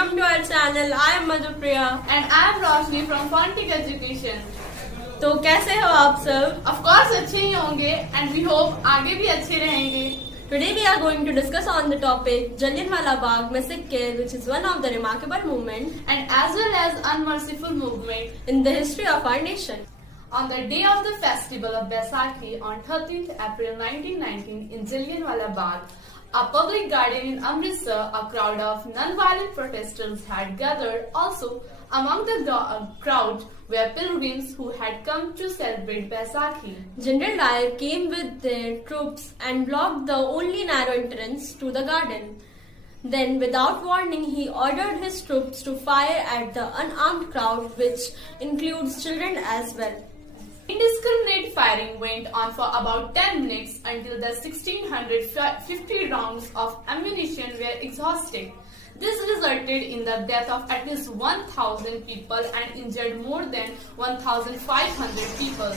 welcome to our channel. I am Madhupriya and I am Roshni from Fontic Education. तो कैसे हो आप सब? Of course अच्छे ही होंगे and we hope आगे भी अच्छे रहेंगे. Today we are going to discuss on the topic Jallianwala Bagh massacre, which is one of the remarkable movement and as well as unmerciful movement in the history of our nation. On the day of the festival of Baisakhi on 13th April 1919 in Jallianwala Bagh, a public garden in Amritsar, a crowd of non-violent protesters had gathered. Also, among the crowd were pilgrims who had come to celebrate Baisakhi. General Dyer came with their troops and blocked the only narrow entrance to the garden. Then, without warning, he ordered his troops to fire at the unarmed crowd, which includes children as well. Indiscriminate firing went on for about 10 minutes until the 1650 rounds of ammunition were exhausted. This resulted in the death of at least 1,000 people and injured more than 1,500 people.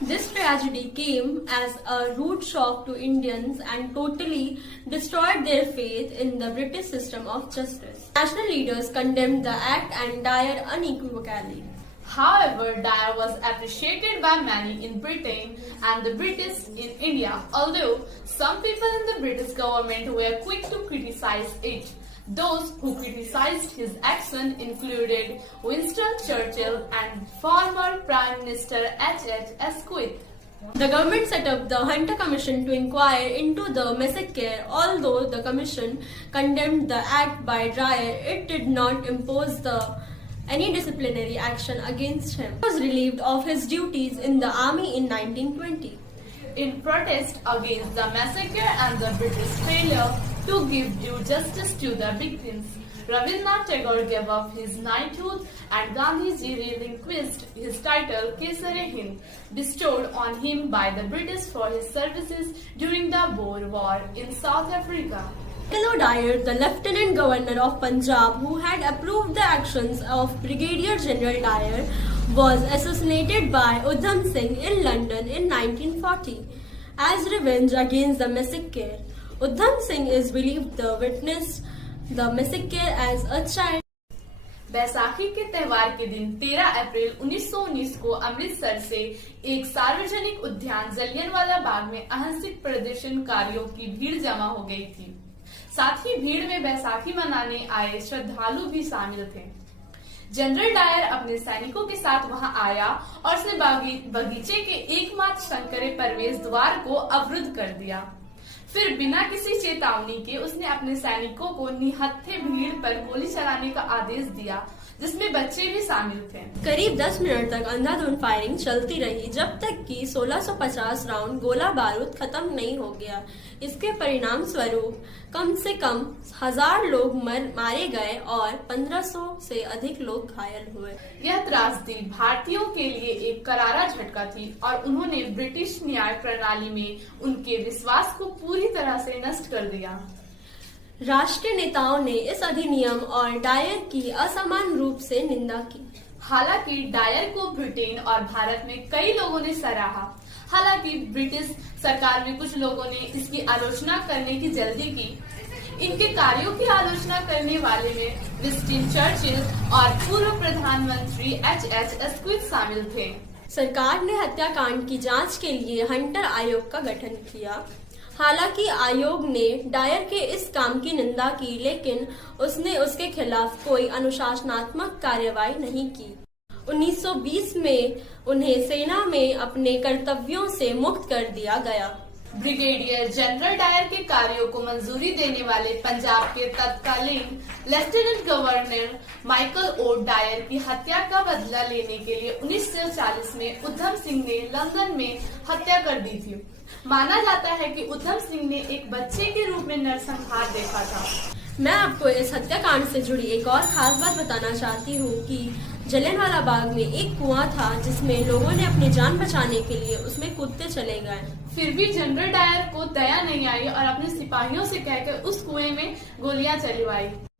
This tragedy came as a rude shock to Indians and totally destroyed their faith in the British system of justice. National leaders condemned the act and Dyer unequivocally. However, Dyer was appreciated by many in Britain and the British in India, although some people in the British government were quick to criticize it. Those who criticized his action included Winston Churchill and former Prime Minister H.H. Asquith. The government set up the Hunter Commission to inquire into the massacre. Although the commission condemned the act by Dyer, it did not impose any disciplinary action against him. He was relieved of his duties in the army in 1920. In protest against the massacre and the British failure to give due justice to the victims, Rabindranath Tagore gave up his knighthood and Gandhiji relinquished his title Kesar-e-Hind, bestowed on him by the British for his services during the Boer War in South Africa. Michael Dyer, the Lieutenant Governor of Punjab, who had approved the actions of Brigadier General Dyer, was assassinated by Udham Singh in London in 1940. As revenge against the massacre, Udham Singh is believed to witness the massacre as a child. Baisakhi के त्योहार के दिन 13 अप्रैल 1919 को अमृतसर से एक सार्वजनिक उद्यान जलियांवाला बाग में अहिंसक प्रदर्शनकारियों की भीड़ जमा हो गई थी। साथ ही भीड़ में बैसाखी मनाने आए श्रद्धालु भी शामिल थे। जनरल डायर अपने सैनिकों के साथ वहां आया और उसने बगीचे के एकमात्र संकरे प्रवेश द्वार को अवरुद्ध कर दिया। फिर बिना किसी चेतावनी के उसने अपने सैनिकों को निहत्थे भीड़ पर गोली चलाने का आदेश दिया, जिसमें बच्चे भी शामिल थे। करीब 10 मिनट तक अंधाधुंध फायरिंग चलती रही, जब तक कि 1650 राउंड गोला बारूद खत्म नहीं हो गया। इसके परिणाम स्वरूप कम से कम 1000 लोग मारे गए और 1500 से अधिक लोग घायल हुए। यह त्रासदी भारतीयों के लिए एक करारा झटका थी और उन्होंने ब्रिटिश न्याय प्रणाली में उनके विश्वास को पूरी तरह से नष्ट कर दिया। राष्ट्रीय नेताओं ने इस अधिनियम और डायर की असमान रूप से निंदा की। हालांकि डायर को ब्रिटेन और भारत में कई लोगों ने सराहा। हालांकि ब्रिटिश सरकार में कुछ लोगों ने इसकी आलोचना करने की जल्दी की। इनके कार्यों की आलोचना करने वाले में विंस्टन चर्चिल और पूर्व प्रधानमंत्री H.H. Asquith शामिल थे। सरकार ने हत्याकांड की जांच के लिए हंटर आयोग का गठन किया। हालांकि आयोग ने डायर के इस काम की निंदा की, लेकिन उसने उसके खिलाफ कोई अनुशासनात्मक कार्रवाई नहीं की। 1920 में उन्हें सेना में अपने कर्तव्यों से मुक्त कर दिया गया। ब्रिगेडियर जनरल डायर के कार्यों को मंजूरी देने वाले पंजाब के तत्कालीन lieutenant governor Michael O'Dwyer की हत्या का बदला लेने के लिए 1940 में उधम सिंह ने लंदन में हत्या कर दी थी। माना जाता है कि उधम सिंह ने एक बच्चे के रूप में नरसंहार देखा था। मैं आपको इस हत्याकांड से जुड़ी एक और खास बात बताना चाहती हूँ कि जलियांवाला बाग में एक कुआं था, जिसमें लोगों ने अपनी जान बचाने के लिए उसमें कूदते चले गए। फिर भी जनरल डायर को दया नहीं आई और अपने सिपाहियों से कहकर उस कुएं में गोलियां चलवाई।